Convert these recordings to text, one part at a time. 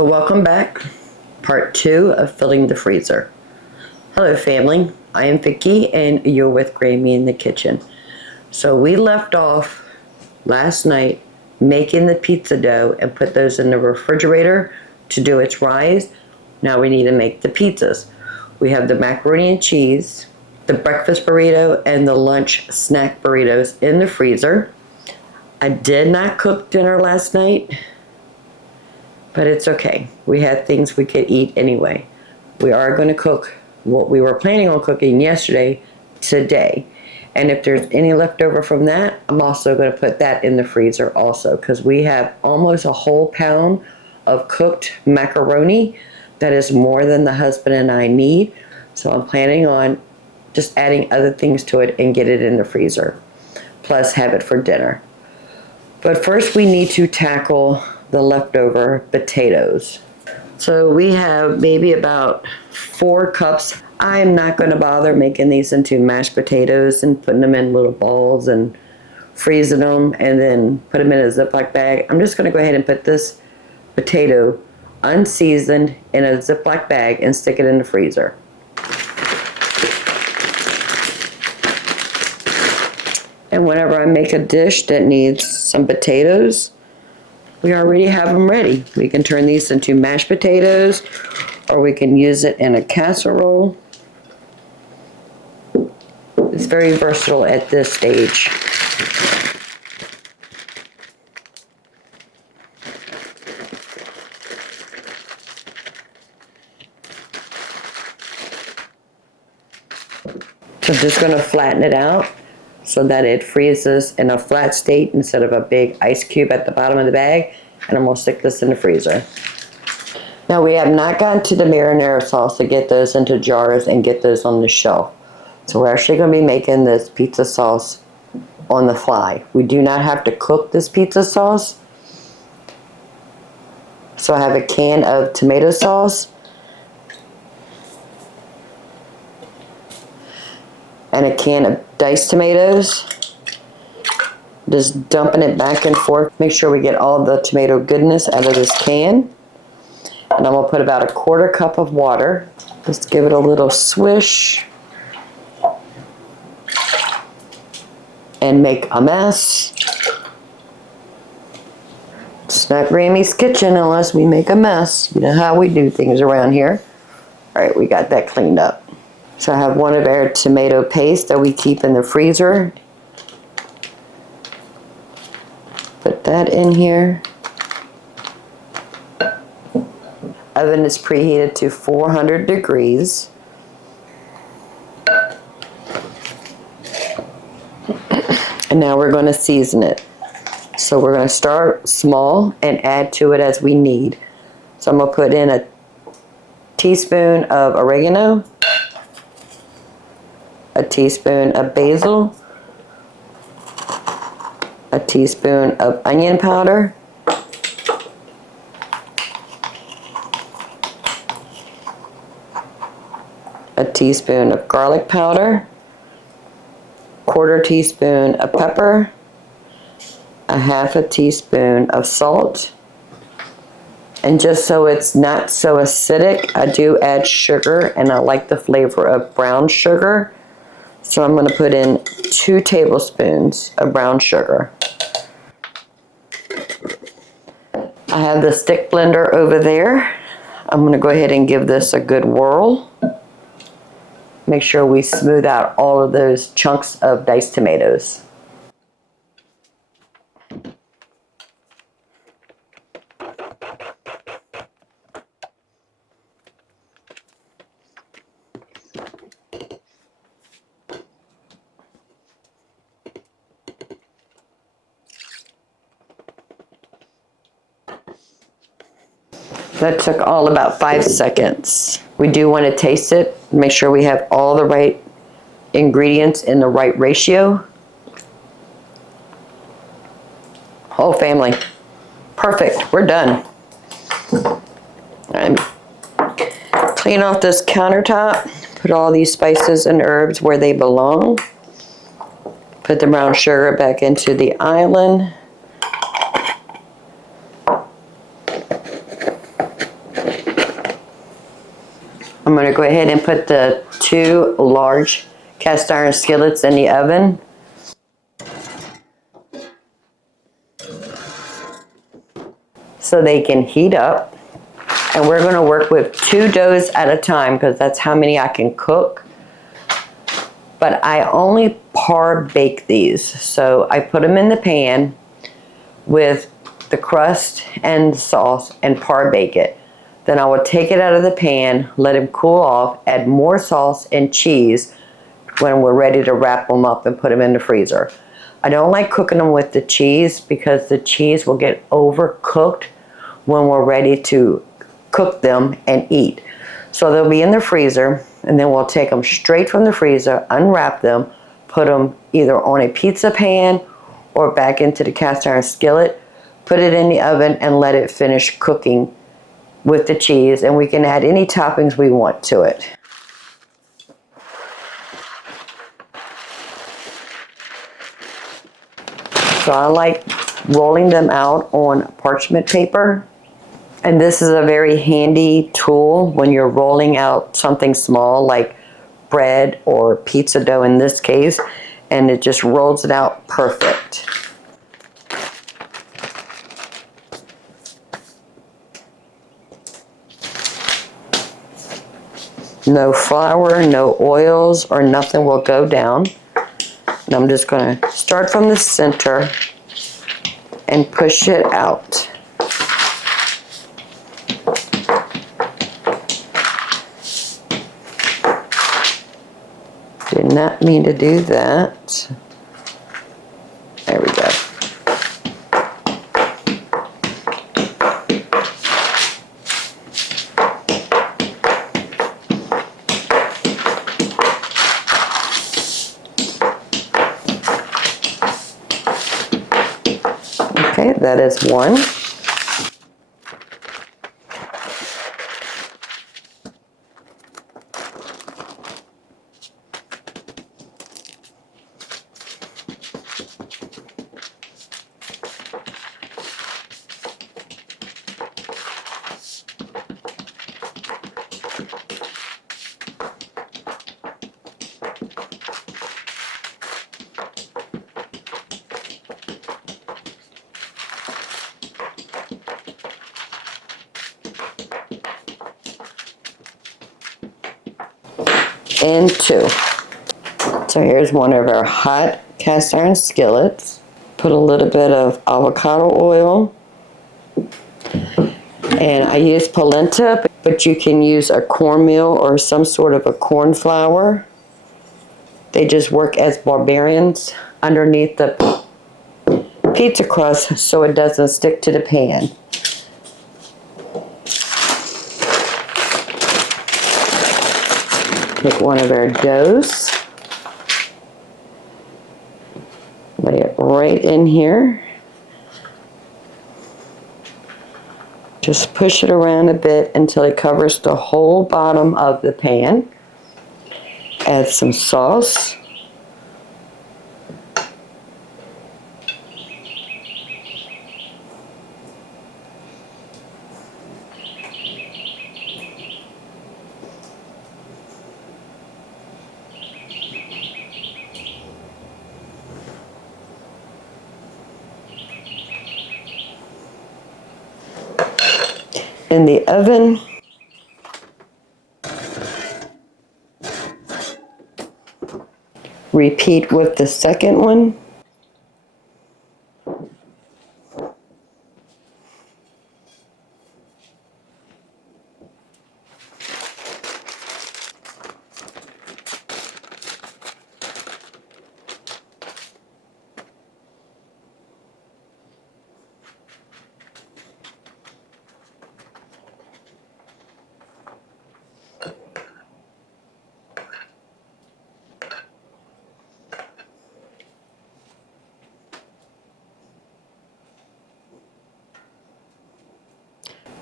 So welcome back, part 2 of filling the freezer. Hello family, I am Vicki and you're with Grammy in the kitchen. So we left off last night making the pizza dough and put those in the refrigerator to do its rise. Now we need to make the pizzas. We have the macaroni and cheese, the breakfast burrito, and the lunch snack burritos in the freezer. I did not cook dinner last night, but it's okay. We had things we could eat anyway. We are going to cook what we were planning on cooking yesterday today. And if there's any leftover from that, I'm also going to put that in the freezer also, because we have almost a whole pound of cooked macaroni. That is more than the husband and I need. So I'm planning on just adding other things to it and get it in the freezer, plus have it for dinner. But first we need to tackle the leftover potatoes. So we have maybe about 4 cups. I'm not going to bother making these into mashed potatoes and putting them in little balls and freezing them and then put them in a Ziploc bag. I'm just going to go ahead and put this potato unseasoned in a Ziploc bag and stick it in the freezer. And whenever I make a dish that needs some potatoes, we already have them ready. We can turn these into mashed potatoes, or we can use it in a casserole. It's very versatile at this stage. So I'm just going to flatten it out so that it freezes in a flat state instead of a big ice cube at the bottom of the bag. And I'm going to stick this in the freezer. Now we have not gotten to the marinara sauce to get those into jars and get those on the shelf. So we're actually going to be making this pizza sauce on the fly. We do not have to cook this pizza sauce. So I have a can of tomato sauce and a can of diced tomatoes. Just dumping it back and forth. Make sure we get all the tomato goodness out of this can. And I'm going to put about a 1/4 cup of water. Just give it a little swish. And make a mess. It's not Grammy's kitchen unless we make a mess. You know how we do things around here. Alright, we got that cleaned up. So I have one of our tomato paste that we keep in the freezer. Put that in here. Oven is preheated to 400 degrees. And now we're going to season it. So we're going to start small and add to it as we need. So I'm going to put in a teaspoon of oregano, a teaspoon of basil, a teaspoon of onion powder, a teaspoon of garlic powder, 1/4 teaspoon of pepper, a 1/2 teaspoon of salt, and just so it's not so acidic, I do add sugar, and I like the flavor of brown sugar, so I'm going to put in 2 tablespoons of brown sugar. I have the stick blender over there. I'm going to go ahead and give this a good whirl. Make sure we smooth out all of those chunks of diced tomatoes. That took all about 5 seconds. We do want to taste it, make sure we have all the right ingredients in the right ratio. Whole family. Perfect, we're done. And clean off this countertop, put all these spices and herbs where they belong. Put the brown sugar back into the island. I'm going to go ahead and put the 2 large cast iron skillets in the oven. So they can heat up. And we're going to work with 2 doughs at a time because that's how many I can cook. But I only par bake these. So I put them in the pan with the crust and sauce and par bake it. Then I will take it out of the pan, let them cool off, add more sauce and cheese when we're ready to wrap them up and put them in the freezer. I don't like cooking them with the cheese because the cheese will get overcooked when we're ready to cook them and eat. So they'll be in the freezer, and then we'll take them straight from the freezer, unwrap them, put them either on a pizza pan or back into the cast iron skillet, put it in the oven and let it finish cooking with the cheese, and we can add any toppings we want to it. So I like rolling them out on parchment paper. And this is a very handy tool when you're rolling out something small like bread or pizza dough in this case, and it just rolls it out perfect. No flour, no oils, or nothing will go down. And I'm just going to start from the center and push it out. Did not mean to do that. There we go. Okay, that is one. And 2. So here's one of our hot cast iron skillets. Put a little bit of avocado oil. And I use polenta, but you can use a cornmeal or some sort of a corn flour. They just work as barbarians underneath the pizza crust so it doesn't stick to the pan. Take one of our doughs, lay it right in here. Just push it around a bit until it covers the whole bottom of the pan. Add some sauce. In the oven, repeat with the second one.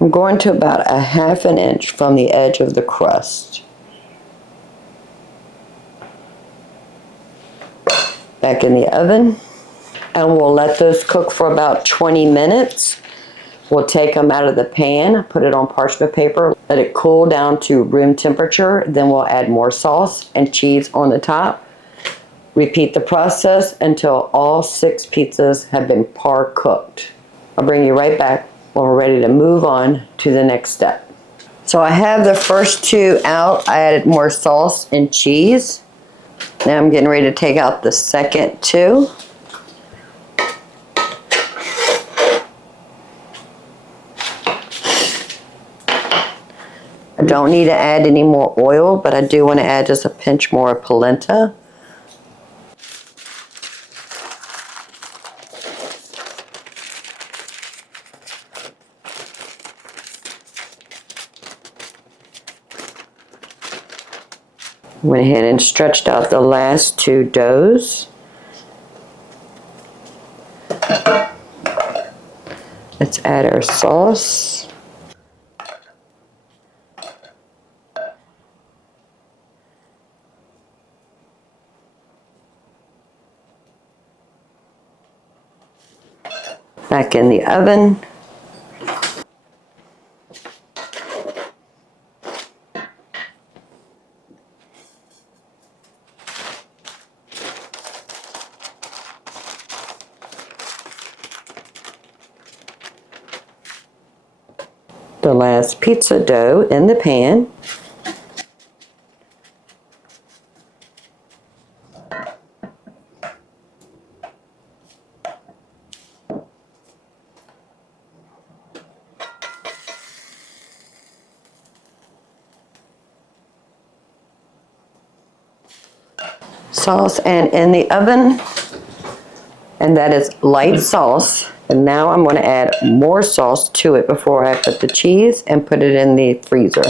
I'm going to about a 1/2 inch from the edge of the crust. Back in the oven, and we'll let those cook for about 20 minutes. We'll take them out of the pan, put it on parchment paper, let it cool down to room temperature. Then we'll add more sauce and cheese on the top. Repeat the process until all 6 pizzas have been par cooked. I'll bring you right back when we're ready to move on to the next step. So I have the first 2 out. I added more sauce and cheese. Now I'm getting ready to take out the second 2. I don't need to add any more oil, but I do want to add just a pinch more of polenta. Went ahead and stretched out the last 2 doughs. Let's add our sauce. Back in the oven. The last pizza dough in the pan. Sauce and in the oven, and that is light sauce. And now I'm going to add more sauce to it before I put the cheese and put it in the freezer.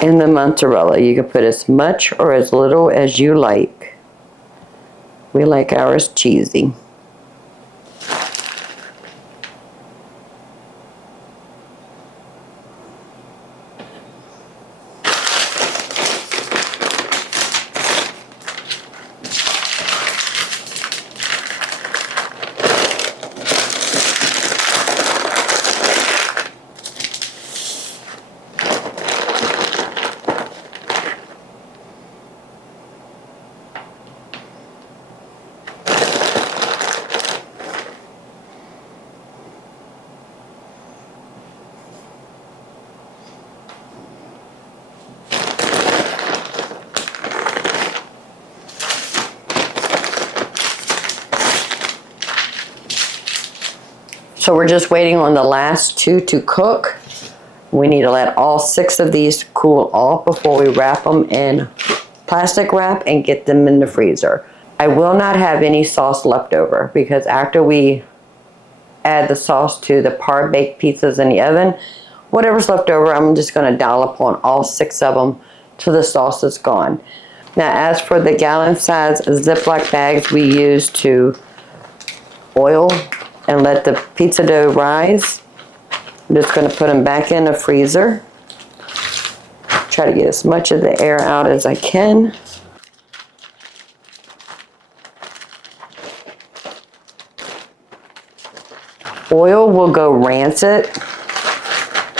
In the mozzarella, you can put as much or as little as you like. We like ours cheesy. So we're just waiting on the last 2 to cook. We need to let all 6 of these cool off before we wrap them in plastic wrap and get them in the freezer. I will not have any sauce left over because after we add the sauce to the par-baked pizzas in the oven, whatever's left over, I'm just going to dollop on all 6 of them till the sauce is gone. Now, as for the gallon-size Ziploc bags we use to oil and let the pizza dough rise, I'm just going to put them back in the freezer. Try to get as much of the air out as I can. Oil will go rancid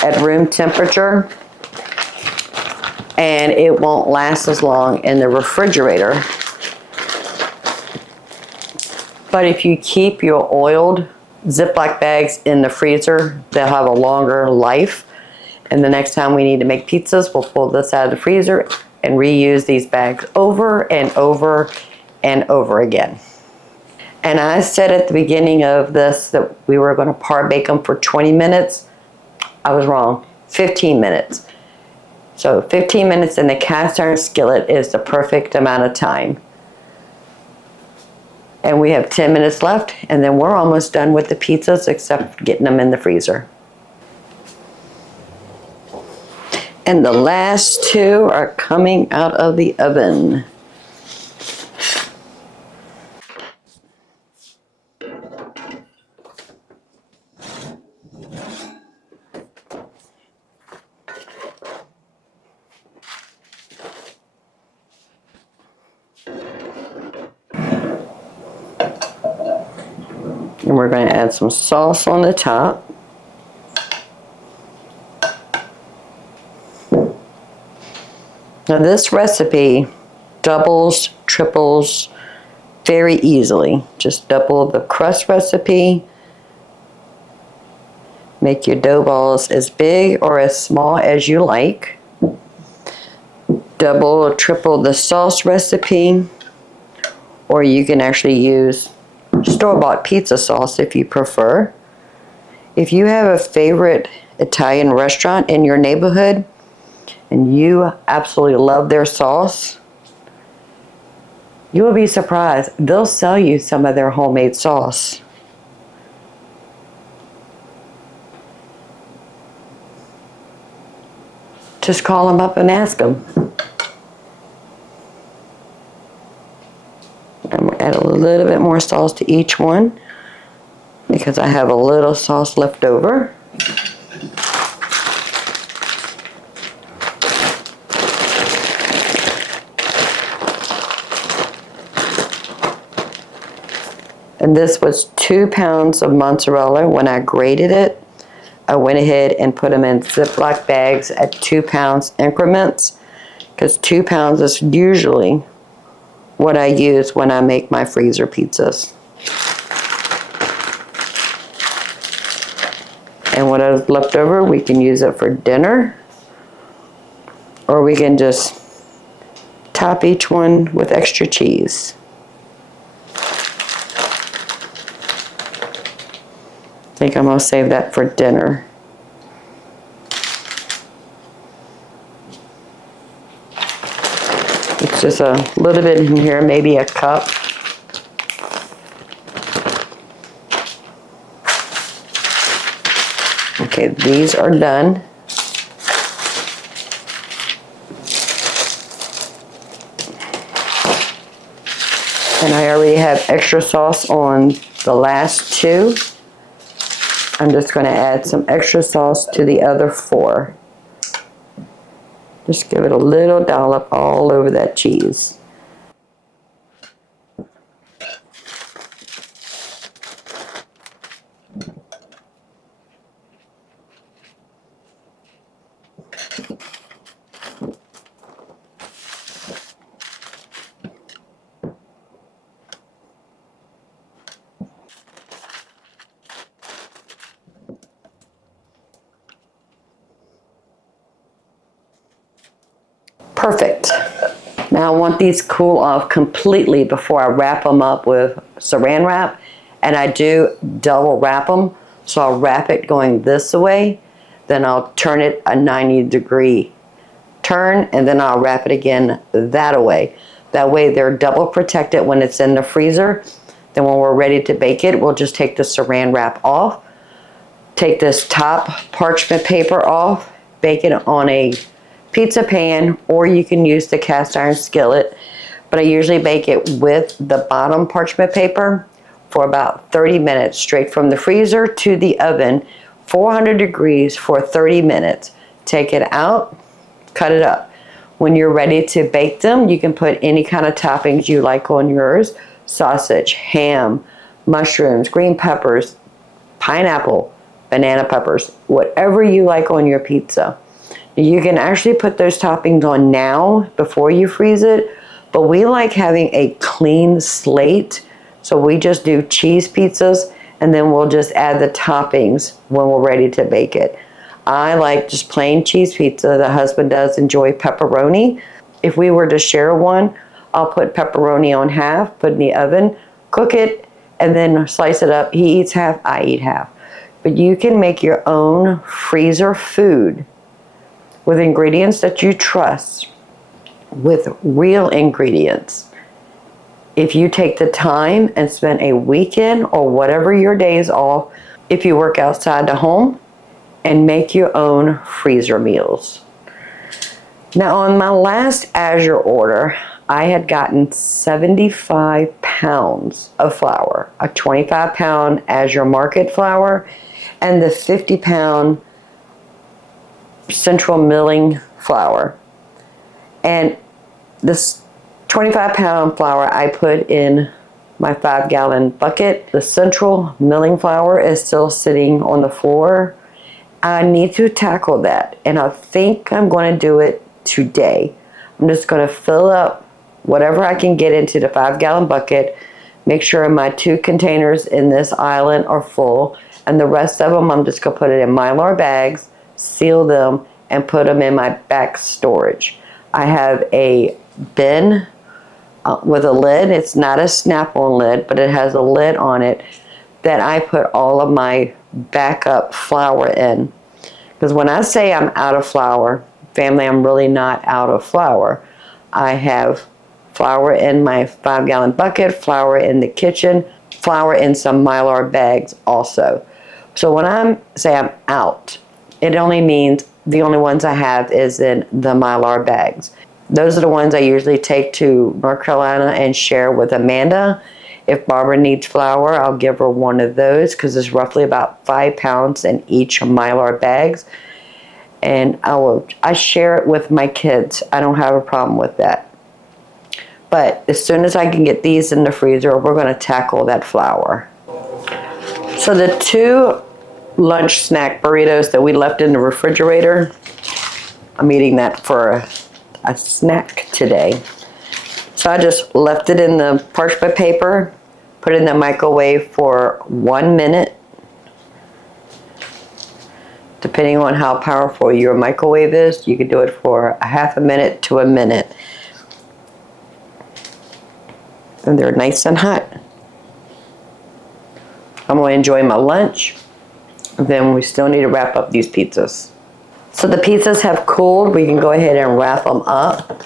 at room temperature, and it won't last as long in the refrigerator. But if you keep your oiled Ziploc bags in the freezer, they'll have a longer life. And the next time we need to make pizzas, we'll pull this out of the freezer and reuse these bags over and over and over again. And I said at the beginning of this that we were going to par bake them for 20 minutes. I was wrong. 15 minutes. So 15 minutes in the cast iron skillet is the perfect amount of time. And we have 10 minutes left, and then we're almost done with the pizzas except getting them in the freezer. And the last two are coming out of the oven. And we're going to add some sauce on the top. Now this recipe doubles, triples very easily. Just double the crust recipe. Make your dough balls as big or as small as you like. Double or triple the sauce recipe. Or you can actually use store-bought pizza sauce if you prefer. If you have a favorite Italian restaurant in your neighborhood and you absolutely love their sauce, you will be surprised. They'll sell you some of their homemade sauce. Just call them up and ask them. I'm going to add a little bit more sauce to each one because I have a little sauce left over. And this was 2 pounds of mozzarella. When I grated it, I went ahead and put them in Ziploc bags at 2 pounds increments because 2 pounds is usually what I use when I make my freezer pizzas. And what is left over, we can use it for dinner, or we can just top each one with extra cheese. I think I'm going to save that for dinner. It's just a little bit in here, maybe a cup. Okay, these are done. And I already have extra sauce on the last two. I'm just going to add some extra sauce to the other 4. Just give it a little dollop all over that cheese. Perfect. Now I want these cool off completely before I wrap them up with saran wrap, and I do double wrap them. So I'll wrap it going this way, then I'll turn it a 90-degree turn, and then I'll wrap it again that way. That way they're double protected when it's in the freezer. Then when we're ready to bake it, we'll just take the saran wrap off, take this top parchment paper off, bake it on a pizza pan, or you can use the cast iron skillet, but I usually bake it with the bottom parchment paper for about 30 minutes, straight from the freezer to the oven, 400 degrees for 30 minutes. Take it out, cut it up. When you're ready to bake them, you can put any kind of toppings you like on yours: sausage, ham, mushrooms, green peppers, pineapple, banana peppers, whatever you like on your pizza. You can actually put those toppings on now before you freeze it, but we like having a clean slate, so we just do cheese pizzas and then we'll just add the toppings when we're ready to bake it. I like just plain cheese pizza. The husband does enjoy pepperoni. If we were to share one, I'll put pepperoni on half, put it in the oven, cook it, and then slice it up. He eats half, I eat half. But you can make your own freezer food with ingredients that you trust, with real ingredients. If you take the time and spend a weekend or whatever your days off, if you work outside the home and make your own freezer meals. Now on my last Azure order, I had gotten 75 pounds of flour, a 25-pound Azure Market flour, and the 50-pound Central Milling flour. And this 25-pound flour I put in my 5-gallon bucket. The Central Milling flour is still sitting on the floor. I need to tackle that, and I think I'm going to do it today. I'm just going to fill up whatever I can get into the 5-gallon bucket, make sure my 2 containers in this island are full, and the rest of them I'm just going to put it in Mylar bags, seal them, and put them in my back storage. I have a bin with a lid. It's not a snap-on lid, but it has a lid on it that I put all of my backup flour in. Because when I say I'm out of flour, family, I'm really not out of flour. I have flour in my 5-gallon bucket, flour in the kitchen, flour in some Mylar bags also. So when I say I'm out, it only means the only ones I have is in the Mylar bags. Those are the ones I usually take to North Carolina and share with Amanda. If Barbara needs flour, I'll give her one of those because there's roughly about 5 pounds in each Mylar bags. And I share it with my kids. I don't have a problem with that. But as soon as I can get these in the freezer, we're going to tackle that flour. So the 2 lunch snack burritos that we left in the refrigerator, I'm eating that for a snack today. So I just left it in the parchment paper, put it in the microwave for 1 minute. Depending on how powerful your microwave is, you can do it for a half a minute to a minute. And they're nice and hot. I'm going to enjoy my lunch. Then we still need to wrap up these pizzas. So the pizzas have cooled. We can go ahead and wrap them up.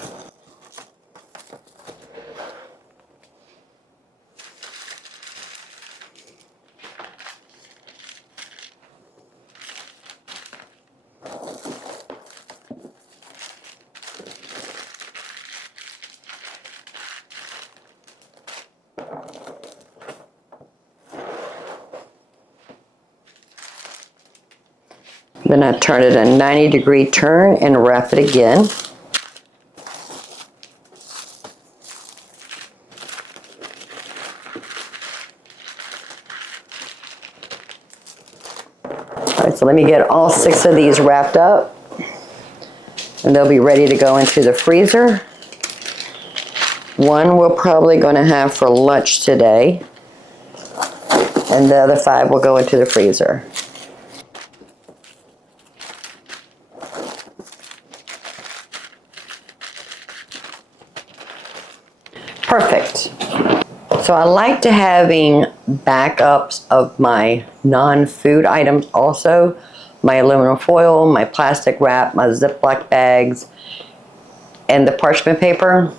Then I turn it a 90-degree turn and wrap it again. All right, so let me get all 6 of these wrapped up, and they'll be ready to go into the freezer. One we're probably going to have for lunch today, and the other 5 will go into the freezer. Perfect. So I like to having backups of my non-food items also. My aluminum foil, my plastic wrap, my Ziploc bags, and the parchment paper.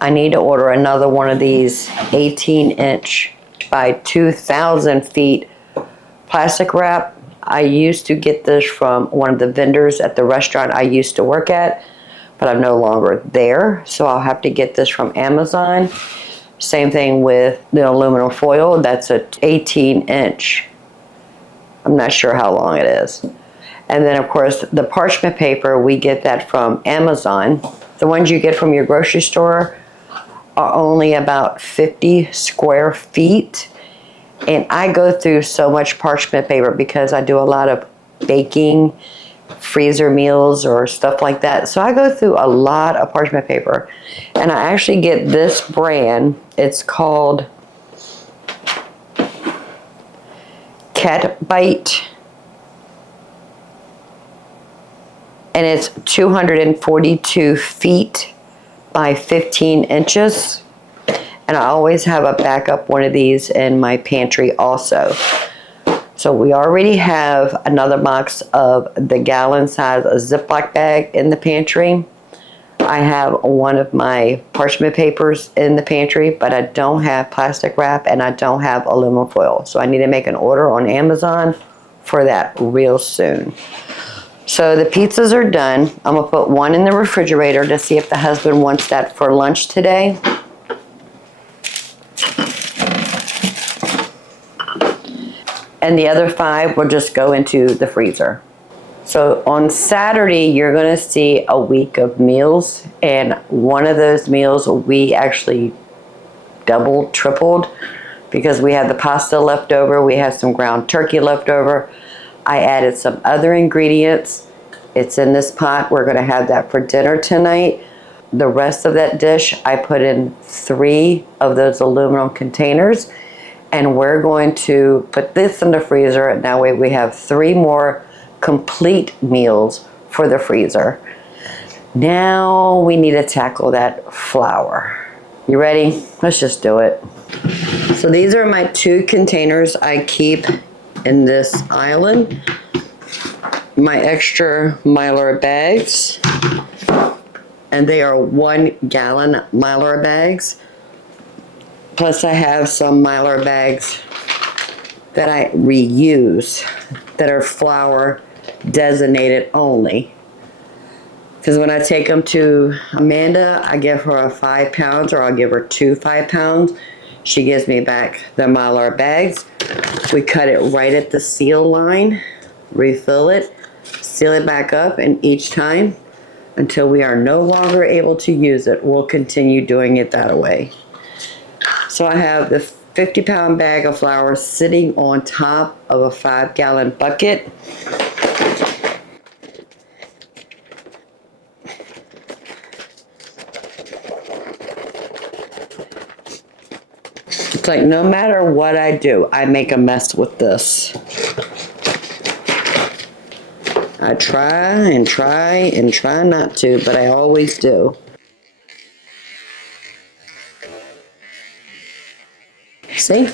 I need to order another one of these 18-inch by 2,000 feet plastic wrap. I used to get this from one of the vendors at the restaurant I used to work at, but I'm no longer there, so I'll have to get this from Amazon. Same thing with the aluminum foil. That's a 18-inch. I'm not sure how long it is. And then, of course, the parchment paper, we get that from Amazon. The ones you get from your grocery store are only about 50 square feet. And I go through so much parchment paper because I do a lot of baking, freezer meals or stuff like that. So I go through a lot of parchment paper. And I actually get this brand. It's called Cat Bite. And it's 242 feet by 15 inches. And I always have a backup one of these in my pantry also. So we already have another box of the gallon size Ziploc bag in the pantry. I have one of my parchment papers in the pantry, but I don't have plastic wrap and I don't have aluminum foil. So I need to make an order on Amazon for that real soon. So the pizzas are done. I'm gonna put one in the refrigerator to see if the husband wants that for lunch today. And the other 5 will just go into the freezer. So on Saturday, you're gonna see a week of meals, and one of those meals we actually doubled, tripled, because we had the pasta left over, we had some ground turkey left over. I added some other ingredients. It's in this pot. We're gonna have that for dinner tonight. The rest of that dish, I put in 3 of those aluminum containers, and we're going to put this in the freezer, and that way we have 3 more complete meals for the freezer. Now we need to tackle that flour. You ready? Let's just do it. So these are my 2 containers I keep in this island. My extra Mylar bags, and they are 1 gallon Mylar bags. Plus I have some Mylar bags that I reuse that are flour designated only. Because when I take them to Amanda, I give her a 5 pounds, or I'll give her 2 5-pounds. She gives me back the Mylar bags. We cut it right at the seal line, refill it, seal it back up, and each time until we are no longer able to use it, we'll continue doing it that way. So I have the 50-pound bag of flour sitting on top of a 5-gallon bucket. It's like no matter what I do, I make a mess with this. I try and try and try not to, but I always do. See?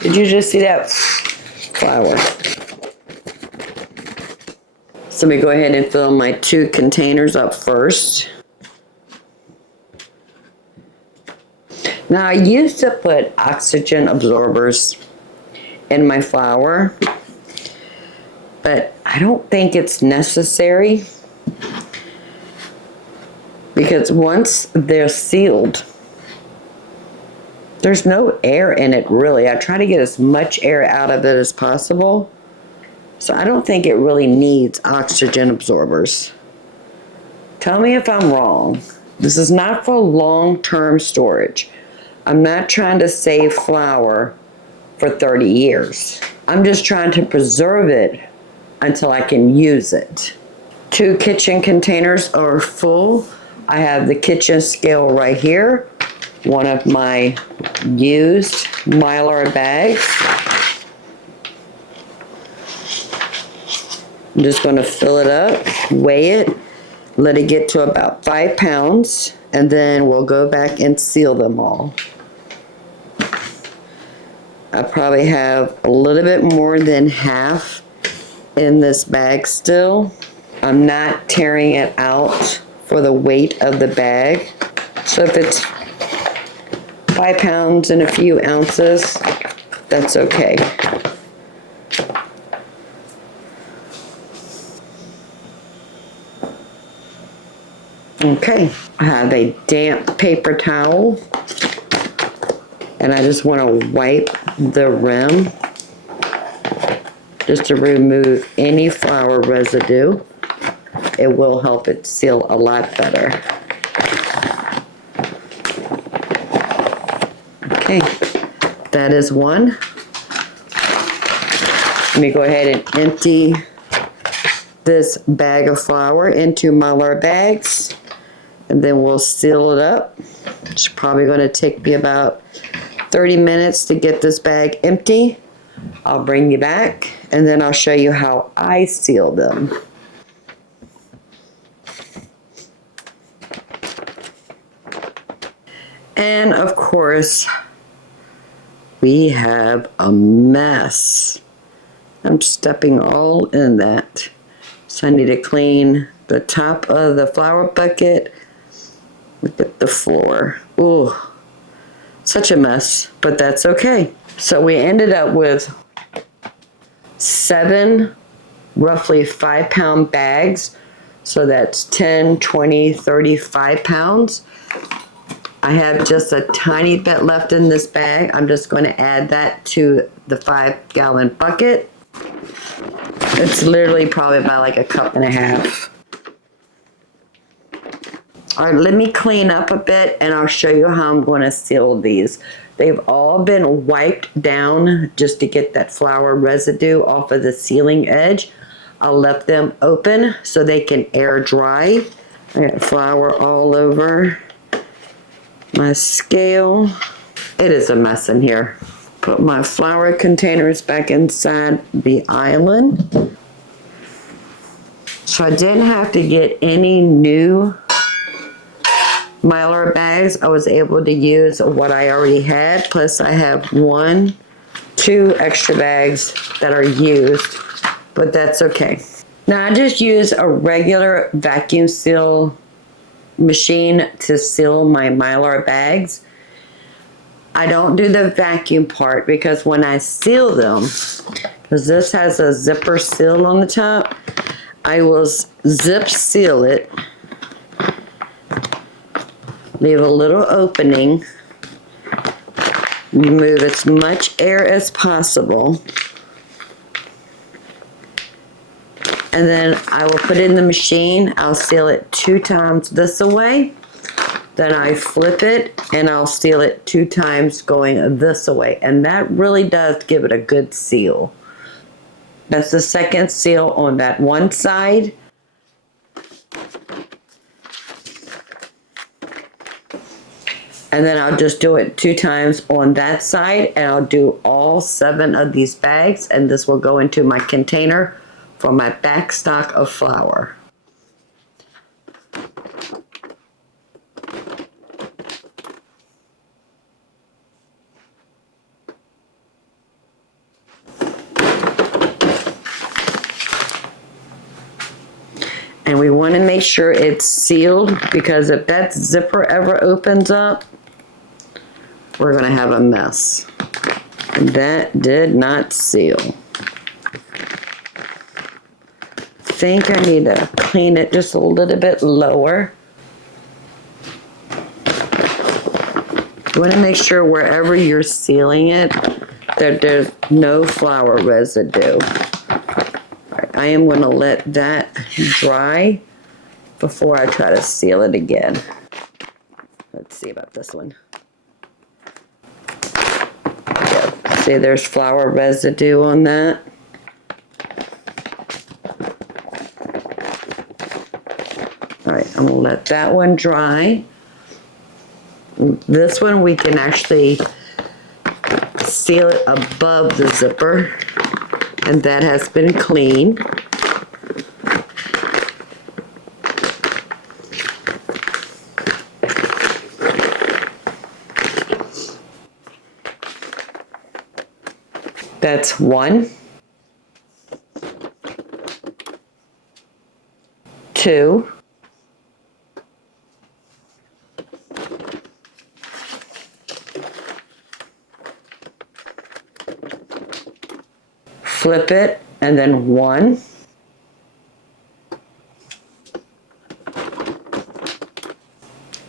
Did you just see that flour? So let me go ahead and fill my 2 containers up first. Now I used to put oxygen absorbers in my flour, but I don't think it's necessary, because once they're sealed, there's no air in it really. I try to get as much air out of it as possible, so I don't think it really needs oxygen absorbers. Tell me if I'm wrong. This is not for long-term storage. I'm not trying to save flour for 30 years. I'm just trying to preserve it until I can use it. 2 kitchen containers are full. I have the kitchen scale right here, one of my used Mylar bags. I'm just going to fill it up, weigh it, let it get to about 5 pounds, and then we'll go back and seal them all. I probably have a little bit more than half in this bag still. I'm not tearing it out for the weight of the bag. So if it's 5 pounds and a few ounces, that's okay. Okay, I have a damp paper towel, and I just want to wipe the rim just to remove any flour residue. It will help it seal a lot better. Okay, that is one. Let me go ahead and empty this bag of flour into Mylar bags, and then we'll seal it up. It's probably going to take me about 30 minutes to get this bag empty. I'll bring you back, and then I'll show you how I seal them. And of course, we have a mess. I'm stepping all in that. So I need to clean the top of the flour bucket. Look at the floor. Ooh, such a mess, but that's okay. So we ended up with 7 roughly 5-pound bags. So that's 10, 20, 35 pounds. I have just a tiny bit left in this bag. I'm just going to add that to the 5-gallon bucket. It's literally probably about like a cup and a half. All right, let me clean up a bit and I'll show you how I'm going to seal these. They've all been wiped down just to get that flour residue off of the sealing edge. I'll let them open so they can air dry. I got flour all over my scale. It is a mess in here. Put my flour containers back inside the island. So I didn't have to get any new Mylar bags. I was able to use what I already had, plus I have 2 extra bags that are used, but that's okay. Now I just use a regular vacuum seal machine to seal my Mylar bags. I don't do the vacuum part because when I seal them, because this has a zipper seal on the top, I will zip seal it, leave a little opening, remove as much air as possible, and then I will put it in the machine. I'll seal it 2 times this way, then I flip it and I'll seal it 2 times going this way, and that really does give it a good seal. That's the second seal on that one side. And then I'll just do it 2 times on that side, and I'll do all 7 of these bags, and this will go into my container for my back stock of flour. And we want to make sure it's sealed, because if that zipper ever opens up, we're going to have a mess. And that did not seal. I think I need to clean it just a little bit lower. You want to make sure wherever you're sealing it that there's no flour residue. I am going to let that dry before I try to seal it again. Let's see about this one. Yeah, see, there's flour residue on that. All right, I'm going to let that one dry. This one we can actually seal it above the zipper, and that has been cleaned. That's 1, 2, flip it, and then 1,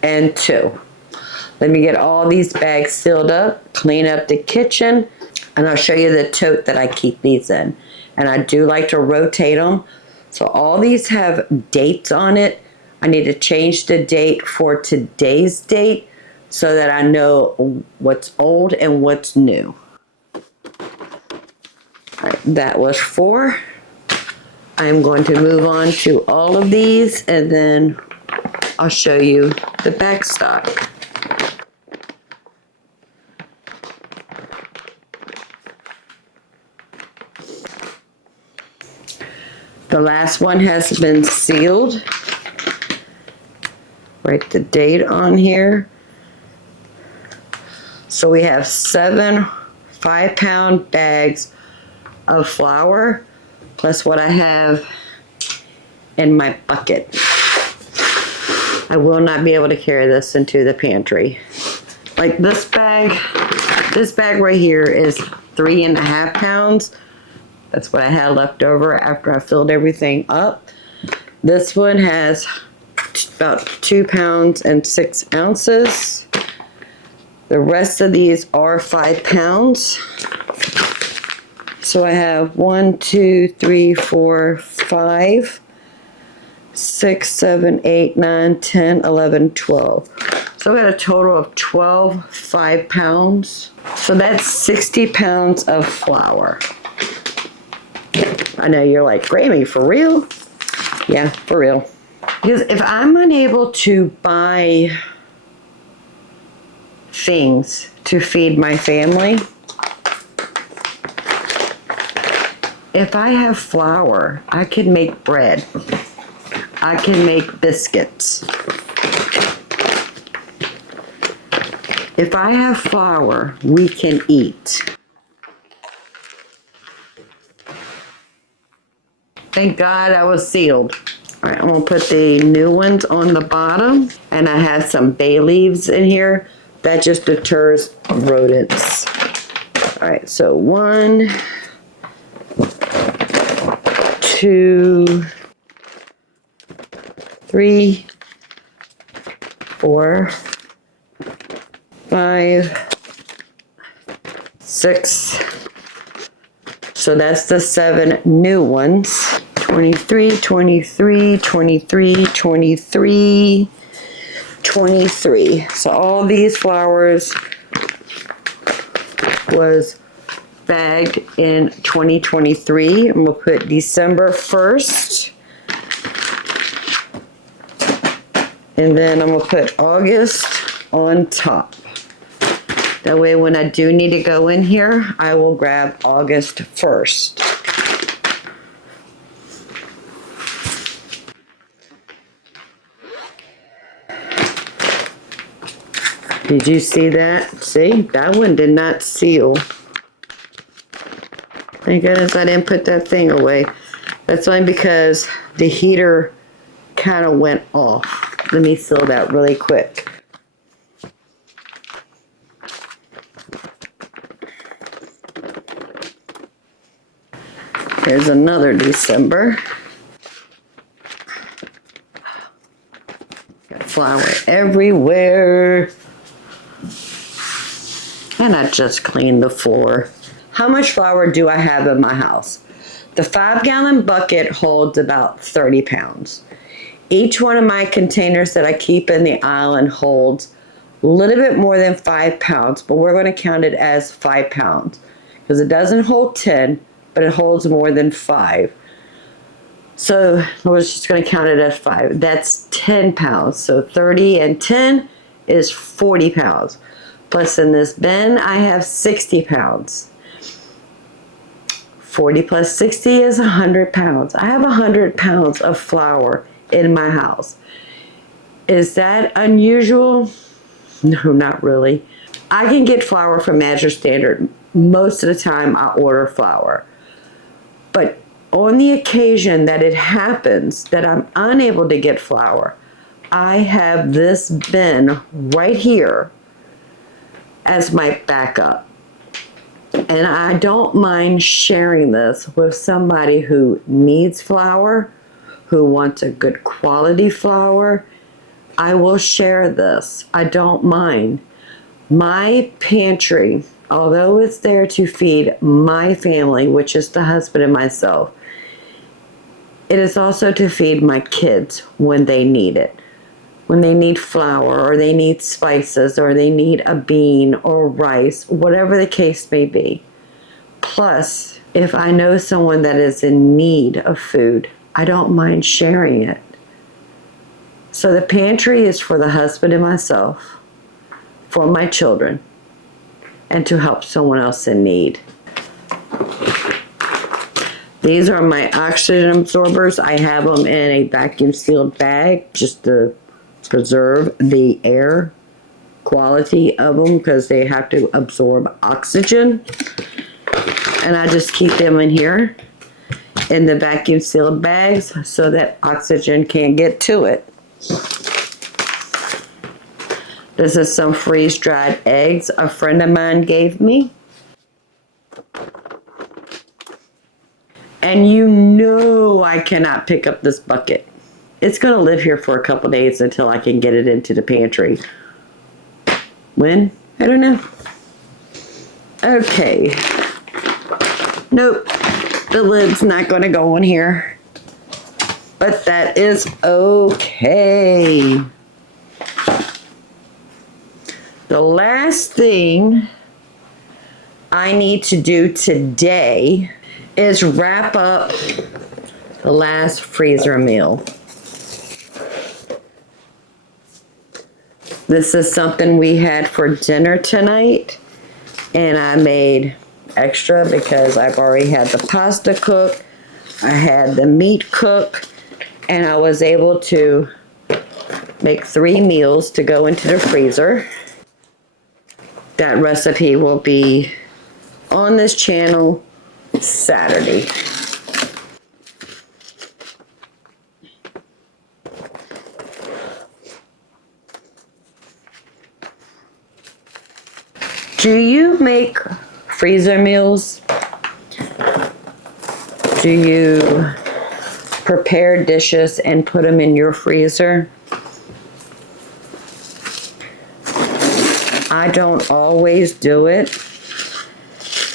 and 2. Let me get all these bags sealed up, clean up the kitchen, and I'll show you the tote that I keep these in. And I do like to rotate them. So all these have dates on it. I need to change the date for today's date so that I know what's old and what's new. All right, that was 4. I'm going to move on to all of these, and then I'll show you the back stock. The last one has been sealed. Write the date on here. So we have 7 5-pound bags of flour, plus what I have in my bucket. I will not be able to carry this into the pantry. Like this bag right here is 3.5 pounds. That's what I had left over after I filled everything up. This one has about 2 pounds and 6 ounces. The rest of these are 5 pounds. So I have 1, 2, 3, 4, 5, 6, 7, 8, 9, 10, 11, 12. So I got a total of 12 5 pounds. So that's 60 pounds of flour. I know you're like, Grammy, for real? Yeah, for real. Because if I'm unable to buy things to feed my family, if I have flour, I can make bread. I can make biscuits. If I have flour, we can eat. Thank God I was sealed. All right, I'm gonna put the new ones on the bottom, and I have some bay leaves in here. That just deters rodents. All right, so 1, 2, 3, 4, 5, 6. So that's the 7 new ones. 23, 23, 23, 23, 23. So all these flours was bagged in 2023. And we'll put December 1st. And then I'm going to put August on top. That way when I do need to go in here, I will grab August 1st. Did you see that? See, that one did not seal. Thank goodness I didn't put that thing away. That's only because the heater kind of went off. Let me seal that really quick. Here's another December. Got flour everywhere. And I just cleaned the floor. How much flour do I have in my house? The 5-gallon bucket holds about 30 pounds. Each one of my containers that I keep in the island holds a little bit more than 5 pounds, but we're going to count it as 5 pounds because it doesn't hold 10, but it holds more than 5. So we're just going to count it as 5. That's 10 pounds. So 30 and 10 is 40 pounds. Plus in this bin, I have 60 pounds. 40 plus 60 is 100 pounds. I have 100 pounds of flour in my house. Is that unusual? No, not really. I can get flour from Azure Standard. Most of the time I order flour. But on the occasion that it happens that I'm unable to get flour, I have this bin right here as my backup. And I don't mind sharing this with somebody who needs flour, who wants a good quality flour. I will share this. I don't mind. My pantry, although it's there to feed my family, which is the husband and myself, it is also to feed my kids when they need it. When they need flour, or they need spices, or they need a bean or rice, whatever the case may be. Plus, if I know someone that is in need of food, I don't mind sharing it. So the pantry is for the husband and myself, for my children, and to help someone else in need. These are my oxygen absorbers. I have them in a vacuum sealed bag just to preserve the air quality of them because they have to absorb oxygen. And I just keep them in here in the vacuum sealed bags so that oxygen can't get to it. This is some freeze dried eggs a friend of mine gave me. And you know I cannot pick up this bucket. It's gonna live here for a couple days until I can get it into the pantry. When? I don't know. Okay. Nope, the lid's not gonna go in here. But that is okay. The last thing I need to do today is wrap up the last freezer meal. This is something we had for dinner tonight, and I made extra because I've already had the pasta cook, I had the meat cook, and I was able to make 3 meals to go into the freezer. That recipe will be on this channel Saturday. Do you make freezer meals? Do you prepare dishes and put them in your freezer? I don't always do it,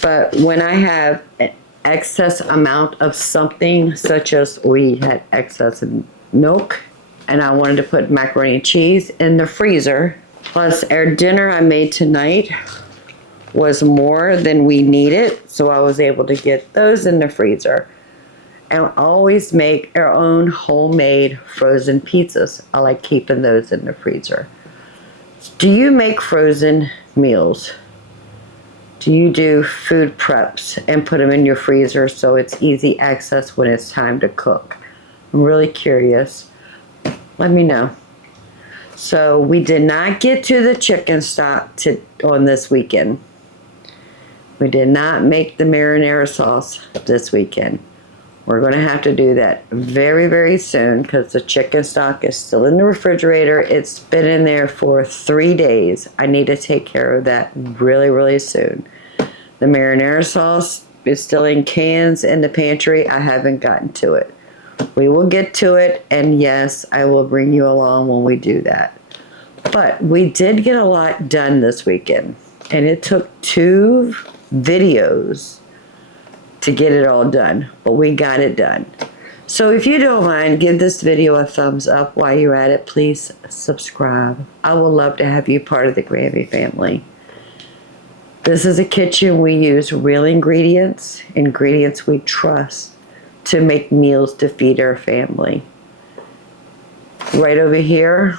but when I have an excess amount of something, such as we had excess milk and I wanted to put macaroni and cheese in the freezer, plus our dinner I made tonight was more than we needed, so I was able to get those in the freezer. And always make our own homemade frozen pizzas. I like keeping those in the freezer. Do you make frozen meals? Do you do food preps and put them in your freezer so it's easy access when it's time to cook? I'm really curious. Let me know. So we did not get to the chicken stock on this weekend. We did not make the marinara sauce this weekend. We're going to have to do that very, very soon because the chicken stock is still in the refrigerator. It's been in there for 3 days. I need to take care of that really, really soon. The marinara sauce is still in cans in the pantry. I haven't gotten to it. We will get to it, and yes, I will bring you along when we do that. But we did get a lot done this weekend, and it took 2 videos to get it all done, but we got it done. So if you don't mind, give this video a thumbs up. While you're at it, please subscribe. I would love to have you part of the Grammy family. This is a kitchen we use real ingredients we trust to make meals to feed our family. Right over here,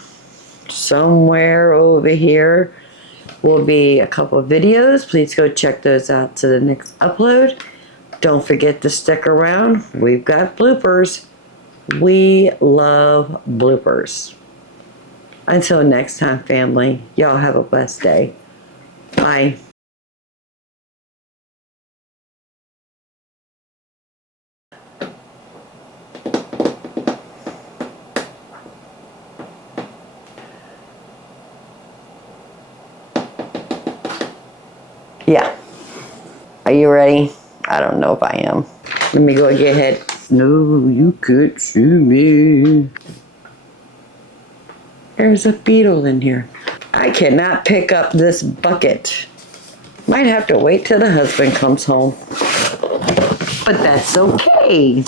somewhere over here, will be a couple of videos. Please go check those out to the next upload. Don't forget to stick around. We've got bloopers. We love bloopers. Until next time, family, y'all have a blessed day. Bye. Yeah. Are you ready? I don't know if I am. Let me go get ahead. No, you could see me. There's a beetle in here. I cannot pick up this bucket. Might have to wait till the husband comes home. But that's okay.